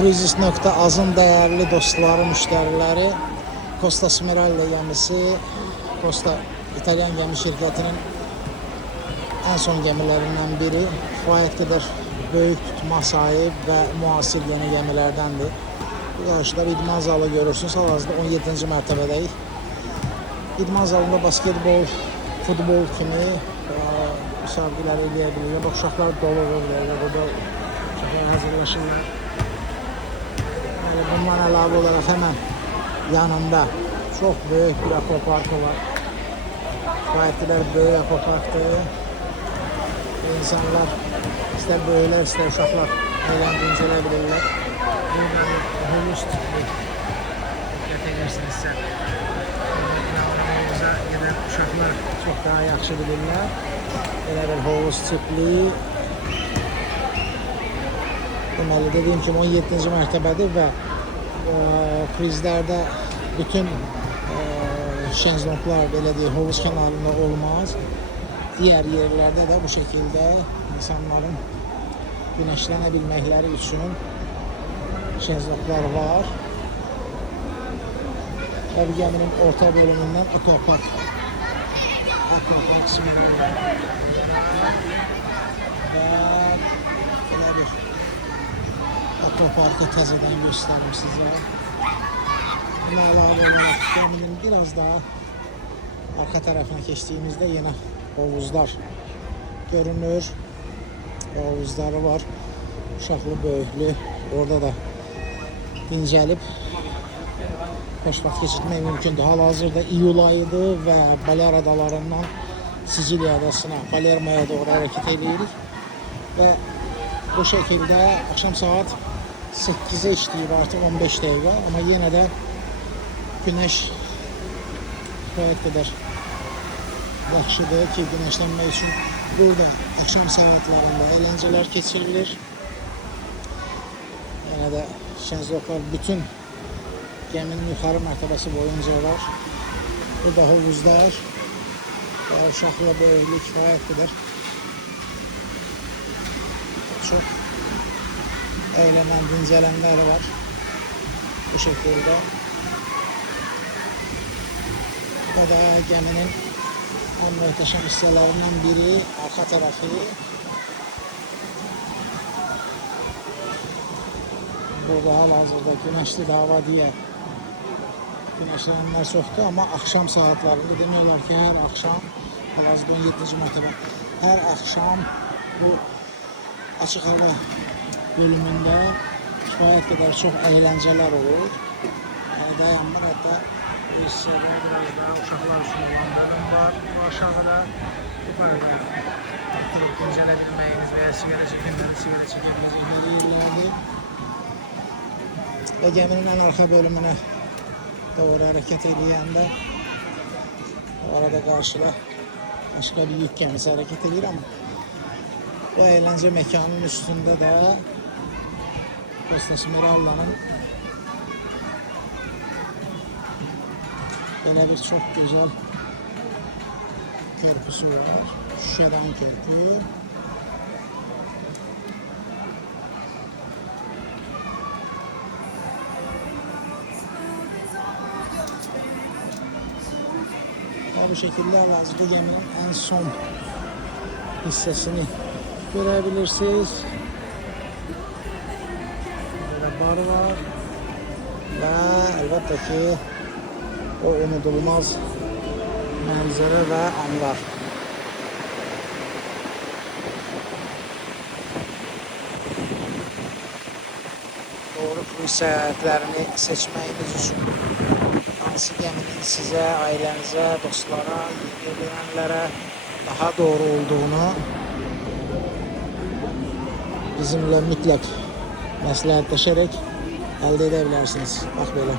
Cruises.azın değerli dostları, müşterileri, Costa Smeralda gemisi, Costa İtalyan gemi şirketinin en son gemilerinden biri. Kifayət qədər böyük tutma sahip ve muasir yeni gemilerdendir. Bu yarışda idman zalı görürsünüz. Hal-hazırda 17. mərtəbədəyik. İdman zalında basketbol, futbol kimi müsabiqələr eləyə bilirlər. Bax, uşaqlar dolu olur. Burada uşaqlar hazırlaşırlar. Bundan əlavə olaraq hemen yanında çok büyük bir akvaparkı var. Kifayət qədər böyük akvaparkdır. İnsanlar ister böyüklər, ister uşaqlar eğlendiğince bilirlər. Buradan havuz tipli diqqət edirsinizsə, havuza gedən uşaqlar çox daha yaxşı bilirlər. Belə bir havuz tipli. Deməli, dediyim kimi 17. mərtəbədir və krizlərdə bütün şezlonglar, belə deyək, havuz kenarında olmaz. Diğer yerlerde de bu şekilde insanların güneşlenebilmekleri için şezlonglar var. Tabii geminin orta bölümünden akvapark sınırlar. Ve böyle bir akvaparkı təzədən göstereyim size. Buna əlavə olarak geminin biraz daha arka tarafına geçtiğimizde yine havuzlar görünür. Havuzları var. Uşaqlı, böyüklü. Orada da dincəlib xoş vaxt keçirmək mümkündür. Hal-hazırda iyul ayıdır və Balear adalarından Sicilya adasına, Palermo'ya doğru hərəkət edirik. Və bu şəkildə axşam saat 8'e işləyir, artıq 15 dəqiqə. Amma yenə də güneş kifayət qədər yaxşıdır ki, güneşlenmek için burada akşam saatlerinde eğlenceler geçirilir. Yine de şezlonglar bütün geminin yukarı mərtəbəsi boyunca var. Burada havuzlar ve uşaqla böyüklü kifayət qədər çok eğlenen, dincəlenlər var. Bu şekilde. Bu da geminin en muhteşem hisselerinden biri, arka tarafı. Burada hal-hazırda güneşli hava diye güneşlenenler çoktu ama akşam saatlerinde demiyorlar ki her akşam, hal-hazırda 17. mərtəbə, her akşam bu açık hava bölümünde kifayət qədər çok eğlenceler olur. Yani dayanmır, hatta biraz daha uşaqlar üçün olanlarım var. Bu aşağıda yukarıda oturup incelebilmeyiniz veya sigara çekebilmeyiniz yerlerdi. Ve geminin en arka bölümüne doğru hareket ediyende o arada karşıda başka bir yük gemisi hareket ediyor ama bu eğlence mekanının üstünde de Costa Smeralda'nın böyle bir çok güzel körpüsü var. Şuşadan körpü. Bu şekilde hal-hazırda geminin en son hissesini görebilirsiniz. Böyle bar var ve elbette ki o unutulmaz manzara ve anlar. Doğru kruiz seyahatlerini seçmeyiniz için hansı geminin size, ailenize, dostlara, ilgilenenlere daha doğru olduğunu bizimle mütləq məsləhətləşərək əldə edə bilərsiniz. Bax belə.